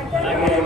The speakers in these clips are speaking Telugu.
Thank you.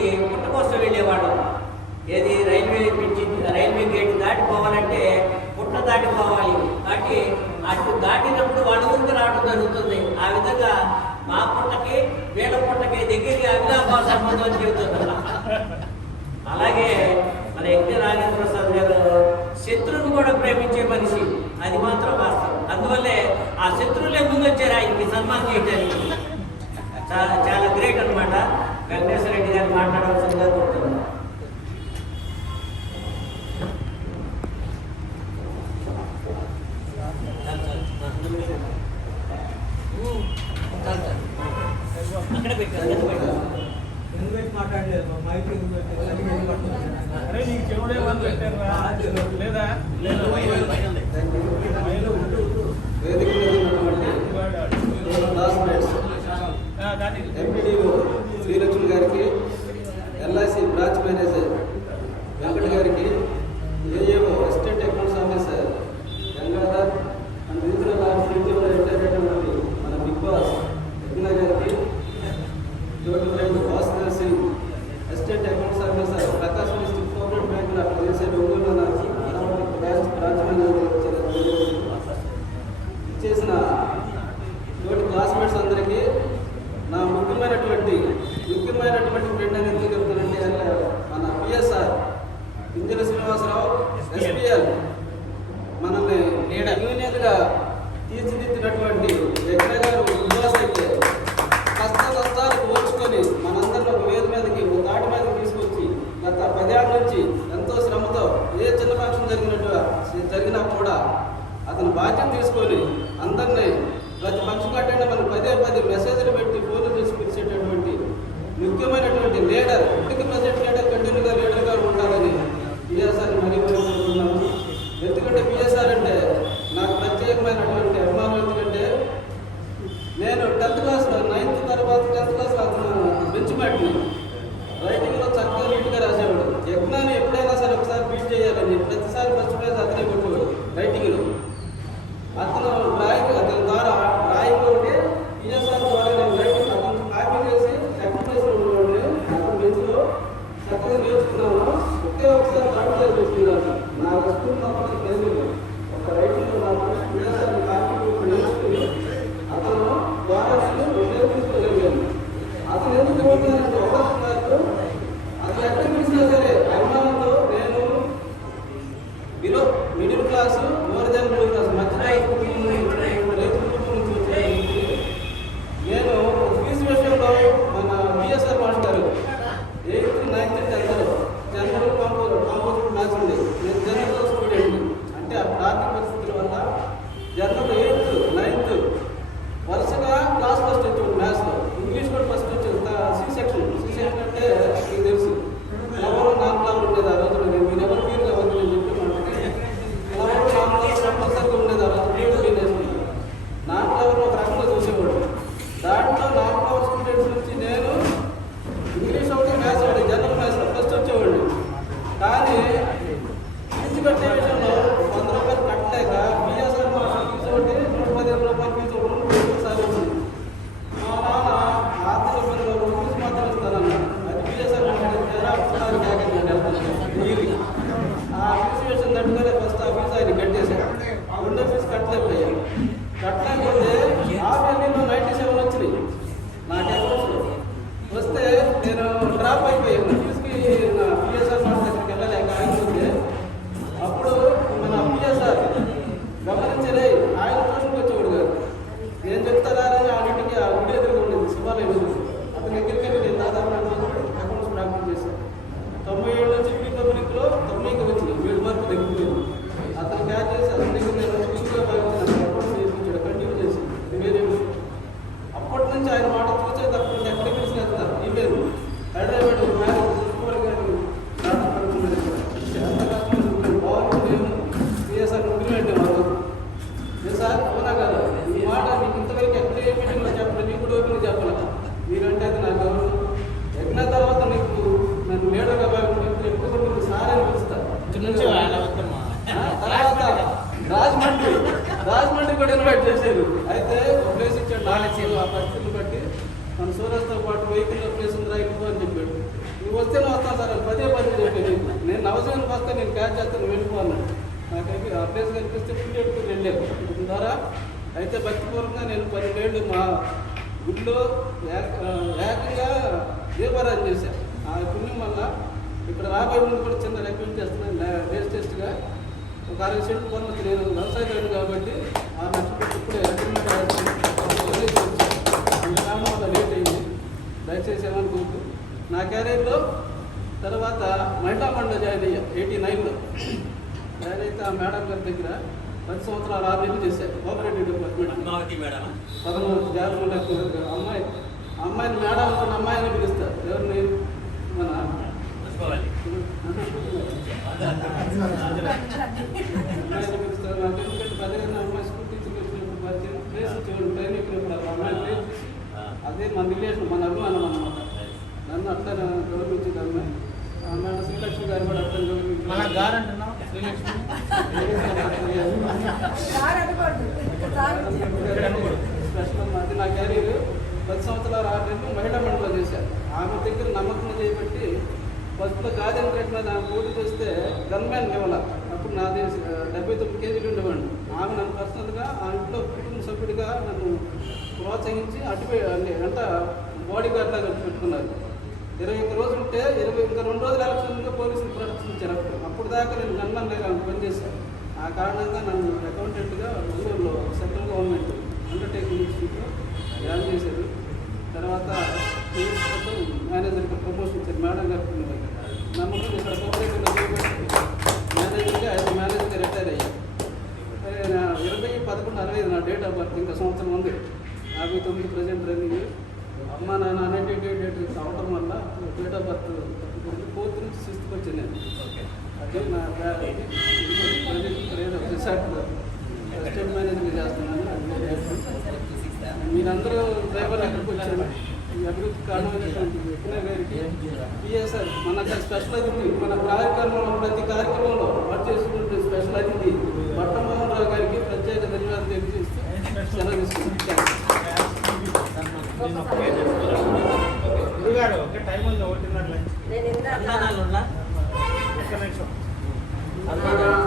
ఊరికి ఉట్ట కోసం వెళ్ళేవాడు. ఏది రైల్వే పిచ్చి రైల్వే గేట్ దాటిపోవాలంటే పుట్ట దాటిపోవాలి. కాబట్టి అటు దాటినప్పుడు అడుగుంకు రావడం జరుగుతుంది. ఆ విధంగా మా పుట్టకి వీళ్ళ పుట్టకి దగ్గరికి అవిలాభా సంబంధం అని అలాగే మన ఎక్కి రాజేంద్ర ప్రసాద్ గారు శత్రువును కూడా ప్రేమించే మనిషి. అది మాత్రం వాస్తవం. అందువల్లే ఆ శత్రువులే ముందు వచ్చారు ఆయనకి? సన్మానం చేయడానికి చాలా గ్రేట్ అనమాట వెంకటేశ్వర రెడ్డి గారు మాట్లాడవలసిందిగా కోరుతున్నాను. అక్కడ పెట్టాలి ఎందుకు పెట్టి మాట్లాడలేదు మైక్ ఎందుకు పెట్టారు లేదా లేదా దాన్ని శ్రీలక్ష్మి గారికి ఎల్ఐసి బ్రాంచ్ మేనేజర్ వెంకట గారికి బాధ్యత తీసుకొని ఎక్కడ నేర్చుకున్నామో ఒకే ఒకసారి కాంపిటేషన్ చూపించాలి నా వస్తువు నాకు తెలియదు ఒక రైతులు నాకు విదేశాన్ని కాంపిటేషన్ నేర్చుకుని అతను వారసులు నేర్పించగలిగాను అతను ఎందుకు పోతున్నారంటే ఒకసారి అతను ఎక్కడ చూసినా సరే అభిమానంతో నేను మిడిల్ క్లాస్ మోర్ దెన్ கட்டணம் கொண்டு మన సూరజ్తో పాటు వెహికల్లో ప్లేస్ ఉంది రైతు అని చెప్పాడు. నువ్వు వస్తే నువ్వు వస్తాను సార్ పదే పదే చెప్పాను నేను నవసానికి వస్తే నేను క్యాచ్ చేస్తాను నువ్వు నాకు నాకైతే ఆ ప్లేస్ కనిపిస్తే ఫుల్ ఎట్టుకుని వెళ్ళాను. దీని ద్వారా అయితే భక్తిపూర్వకంగా నేను పన్నెండేళ్ళు మా గుడిలో ఏకంగా దీపారాధన చేశాను ఆ పుణ్యం వల్ల ఇక్కడ రాబోయే ముందు కూడా చిన్న రికమెండ్ చేస్తున్నాను లేటెస్ట్గా టెస్ట్గా ఒక అరవై సెంట్లు కొన్నది నేను వ్యవసాయదారుడు కాబట్టి ఆ లక్షలు ఇప్పుడే రికమెండ్ దయచేసి ఏమనుకోవద్దు నా కెరీర్లో తర్వాత మహిళా మండలి జాయిన్ అయ్యా ఎయిటీ నైన్లో. జాయిన్ అయితే ఆ మేడం గారి దగ్గర పది సంవత్సరాలు ఆరు నెలలు చేశాను కోఆపరేటివ్ డిపార్ట్మెంట్. పదమూడు జాగ్రత్త అమ్మాయి ఆ అమ్మాయిని మేడం అనుకున్న అమ్మాయిని పిలుస్తారు. ఎవరిని మన పిలుస్తారు. నాకు ఎందుకంటే పదిహేను అమ్మాయి స్కూల్ టీచర్ వచ్చినప్పుడు ట్రైన్ ఎక్కినప్పుడు అమ్మాయి అదే మన రిలేషన్ మన అభిమానం అన్నమాట. నన్ను అట్లా గౌరవించింది అమ్మాయి ఆ మేడం శ్రీలక్ష్మి గారు కూడా అట్లా మన గారు అంటున్నావు? శ్రీలక్ష్మి? స్పెషల్ అది నా కెరీర్ పది సంవత్సరాల ఆరు నెలలు మహిళా మండలిలో చేశాను ఆమె దగ్గర నమ్మకం చేయబట్టి ఫస్ట్లో గాజన్ రేట్ మీద ఆమె పోటీ చేస్తే గన్మ్యాన్ ఇవ్వాల. అప్పుడు నాది డెబ్బై తొమ్మిది కేజీలు ఉండేవాడిని. ఆమె నన్ను పర్సనల్గా ఆ ఇంట్లో కుటుంబ సభ్యుడిగా నన్ను ప్రోత్సహించి అటుపై అంటే అంట బాడీ గార్డ్ లాగా పెట్టుకున్నారు. ఇరవై ఒక్క రోజులు ఉంటే ఇరవై ఇంకా రెండు రోజులు ఎలక్షన్ పోలీసులు ప్రొటెక్షన్ అప్పుడు అప్పుడు దాకా నేను గన్మన్ లేక పనిచేశాను ఆ కారణంగా నన్ను అకౌంటెంట్గా ఊళ్ళో సెంట్రల్ గవర్నమెంట్ అండర్టేకింగ్ ఇన్స్టిట్యూట్లో జాయిన్ చేశారు. తర్వాత మేనేజర్ మేనేజర్కి ప్రమోషన్ ఇచ్చారు. మేడం గారు నమ్మకం ఇక్కడ రిసార్ట్ మేనేజర్గా చేస్తున్నాను మీరందరూ డ్రైవర్లు ఎక్కడికి వచ్చారు ఈ అభివృద్ధి కారణమైనటువంటి విఘ్న గారికి పిఎస్ఆర్ మన స్పెషల్ అతిథి మన కార్యక్రమంలో ప్రతి కార్యక్రమంలో వర్క్ చేస్తున్నటువంటి స్పెషల్ అతిథి పట్టమోహన్ రావు గారికి ప్రత్యేక ధన్యవాదాలు తెలియజేస్తూ సెలవు తీసుకుంటాను నేను ఇందాక Thank you.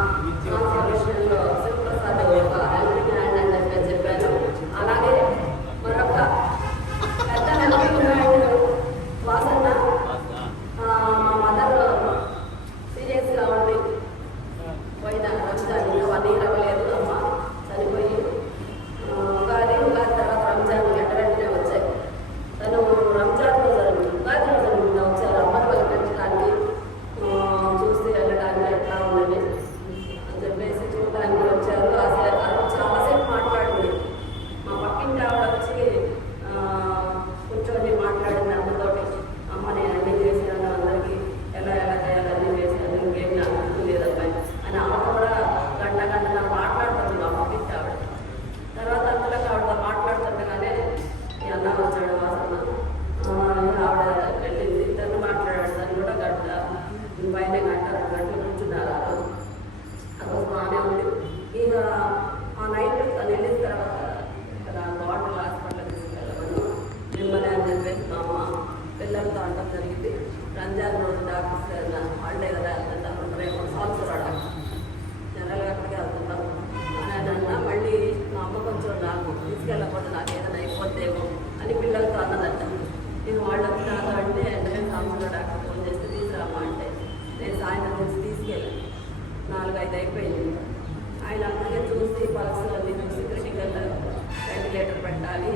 పెట్టాలి.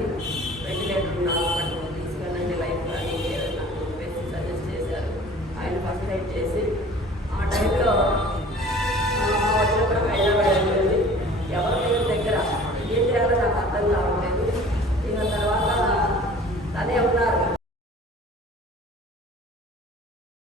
వెంటిలేటర్ ఉండాలి.